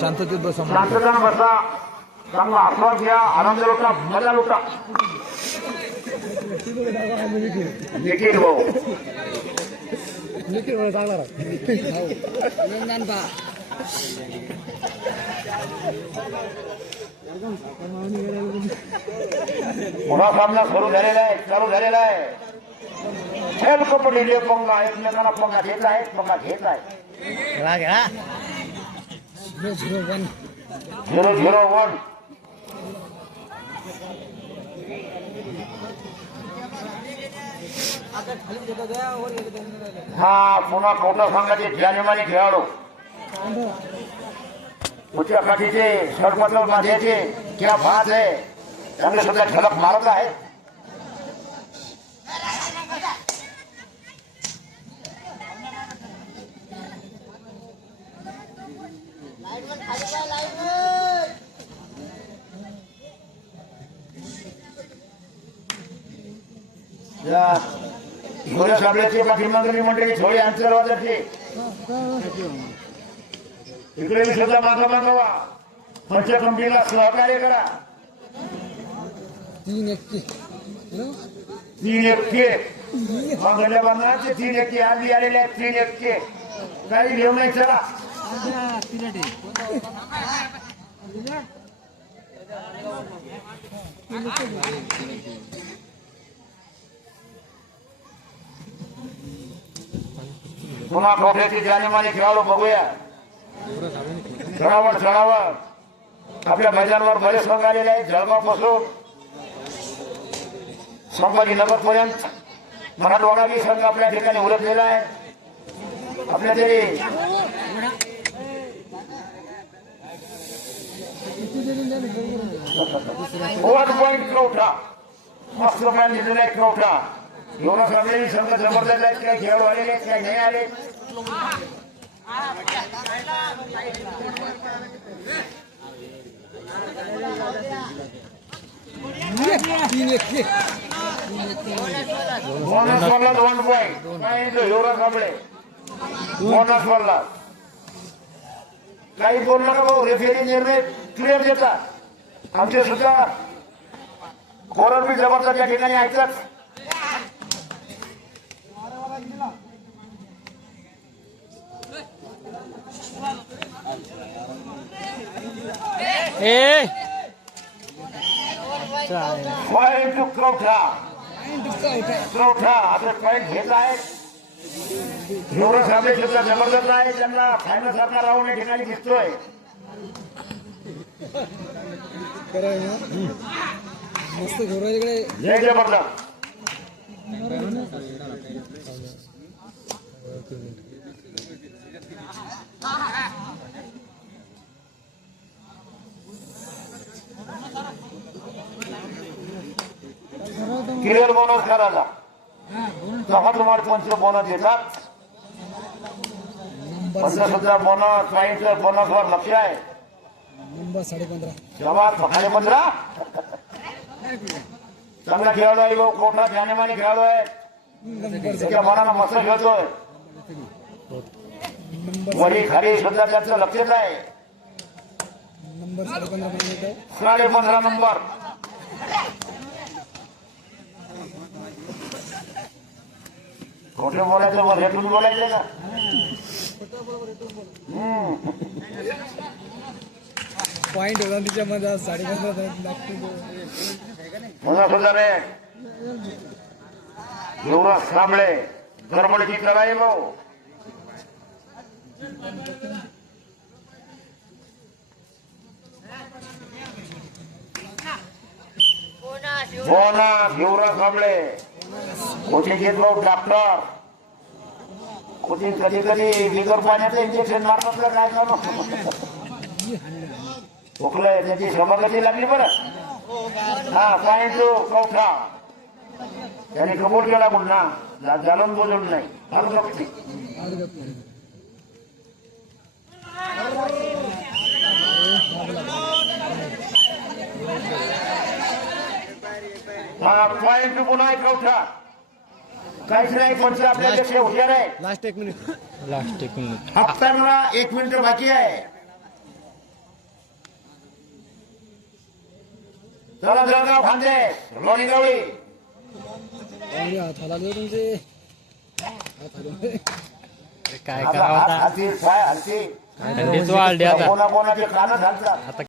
शांततेत बसा. शांतता बसा. चांगला आस्वाद घ्या. आनंद लुटा. मजा लुटा. निखिल भाऊ पुन्हा सामना सुरू झालेला आहे. चालू झालेला आहे. खेळ कपडे पंगा एकमेकांना पंगा घेत आहेत. पंगा घेत आहे. 0-0-1. हा पुन्हा कोटा संघाचे जानेमानी खेळाडू उच्च काठीचे षटपत्र माझ्याचे क्या बात आहे. चांगले सुद्धा झलक मारत आहेत. घोड्या साबळ्याची पाठीमागणी मंडळी थोडी अंतर्वादाची इकडे सुद्धा मागा मागावा. पंच कंपनीला सहकार्य करा. 3-1 मागल्या बांधण्याचे 3-1 आधी आलेले आहेत. 3-1 काही घेऊ नाही. चला पुन्हा कोठ्याची जानेमानी खेळाडू बघूया. चढावर चढावर आपल्या मैदानावर बरेच संघ आलेले आहेत. जळगाव पासून संभाजीनगर पर्यंत मराठवाडा बी संघ आपल्या ठिकाणी उलटलेला आहे. आपल्या तरी 1 पॉईंट कवठा मस्त पॉईंट दिलेला आहे. कवठा एवढा सगळे संघ जबरदस्त आहेत. काही खेळाडू आलेले आहेत. काही नाही आले. बोनस वाला 2 पॉईंट एवढा साबळे बोनस वाला. काही बोल नका भाऊ. रेफरी निर्णय क्लिअर देतात. आमचे सुद्धा कोरड बी जबरदस्त या ठिकाणी ऐकतात. पॉईंट कवठा आता पॉईंट घेत आहेत. एवढं साबळे सुद्धा जबरदस्त आहे. त्यांना फायनल सारखा राहून या ठिकाणी दिसतोय. जय जबरदस्त. क्लिअर बोनस करायला 10 तुम्हाला पंच बोनस देतात. पंच सुद्धा बोनस पॉईंट बोनस वर लक्ष आहे. 15.5 चांगला खेळाडू आहे भाऊ. कोठा जानेमानी खेळाडू आहे. त्याच्या मनाला मस्त खेळतोय. वरी खाली सुद्धा त्याचं लक्षच आहे. 15.5 नंबर. खोटं बोलायचं वर हेटून बोलायचं का. पॉइंट होता तिच्यामध्ये 15.5 म्हणून सुद्धा रे एवढा साबळे गडबडची कराय भाऊ. बोनस एवढा साबळे. कोणी घेत भाऊ डॉक्टर. कोणी कधी कधी बिगर पाण्याचं इंजेक्शन मारतात का काय करू. खोकलंय त्याची समागती लागली बरं. हा काय तो कवठा त्याने कबूल केला पुन्हा जाणून बोलून नाही. हा पॉईंट पुन्हा एक कवठा. काहीच नाही. पंच आपल्यापेक्षा हुशार आहे. लास्ट एक मिनिट हप्त्यांना 1 मिनिट बाकी आहे. चला जळगाव खांदे लोणी गवळी आणि हात हलाले तुमचे हात हलवले. काय आता करावं हात आता हाती पाय हाती थंडीच वाढली आता कोणाकोणाचे कान घालतात आता